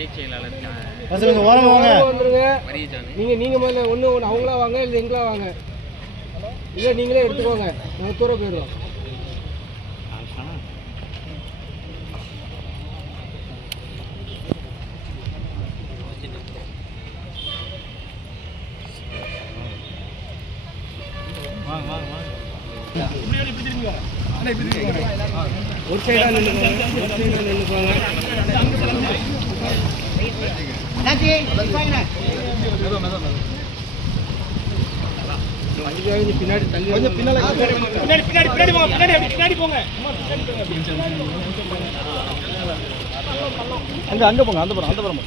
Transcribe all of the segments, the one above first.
நீங்க நீங்க முதல்ல ஒண்ணு ஒண்ணு அவங்களா வாங்க இல்ல எங்களா வாங்க இல்ல நீங்களே எடுத்துக்கோங்க நாங்க தூரம் போயிடுவோம் ஒரு சைடா நின்று நின்று போவாங்க பின்னாடி அங்க அங்க போங்க அந்த போறோம் அந்த போறோம்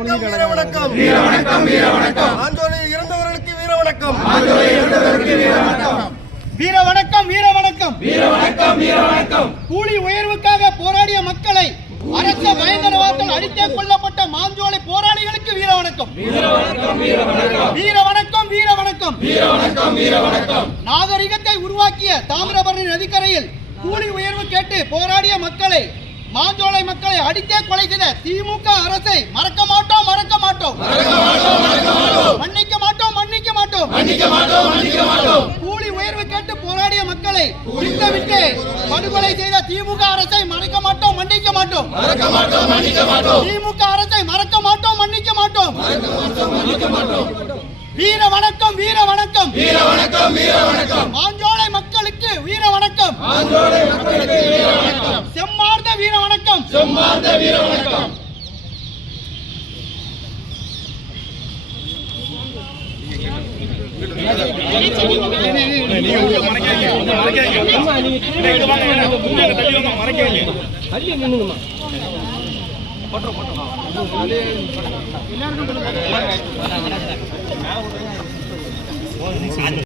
வீர வணக்கம் வீர வணக்கம் வீர வணக்கம் வீர வணக்கம் கூலி உயர்வுக்காக போராடிய மக்களை அரச பயங்கரவாதம் அடித்தே கொல்லப்பட்ட மாஞ்சோலை போராளிகளுக்கு வீர வணக்கம் வீர வணக்கம் வீர வணக்கம் வீர வணக்கம் வீர வணக்கம் நாகரிகத்தை உருவாக்கிய தாமிரபரணி நதிக்கரையில் கூலி உயர்வு கேட்டு போராடிய மக்களை மாஞ்சோலை மக்களை அடித்தே கொலை செய்த திமுக அரசை மறக்க மாட்டோம் மறக்க மாட்டோம் மன்னிக்க மாட்டோம் மன்னிக்க மாட்டோம் கூலி உயர்வு கேட்டு போராடிய மக்களை விட்டு படுகொலை செய்த திமுக அரசை மறக்க மாட்டோம் மன்னிக்க மாட்டோம் திமுக அரசை மறக்க மாட்டோம் மன்னிக்க மாட்டோம் வீர வணக்கம் வீர வணக்கம் வீர வணக்கம் வீர வணக்கம் மாஞ்சோலை மக்களுக்கு வீர வணக்கம் மாஞ்சோலை மக்களுக்கு வீர வணக்கம் வீர வணக்கம் சொன்மார்ந்த வீர வணக்கம் மறைக்கலாம்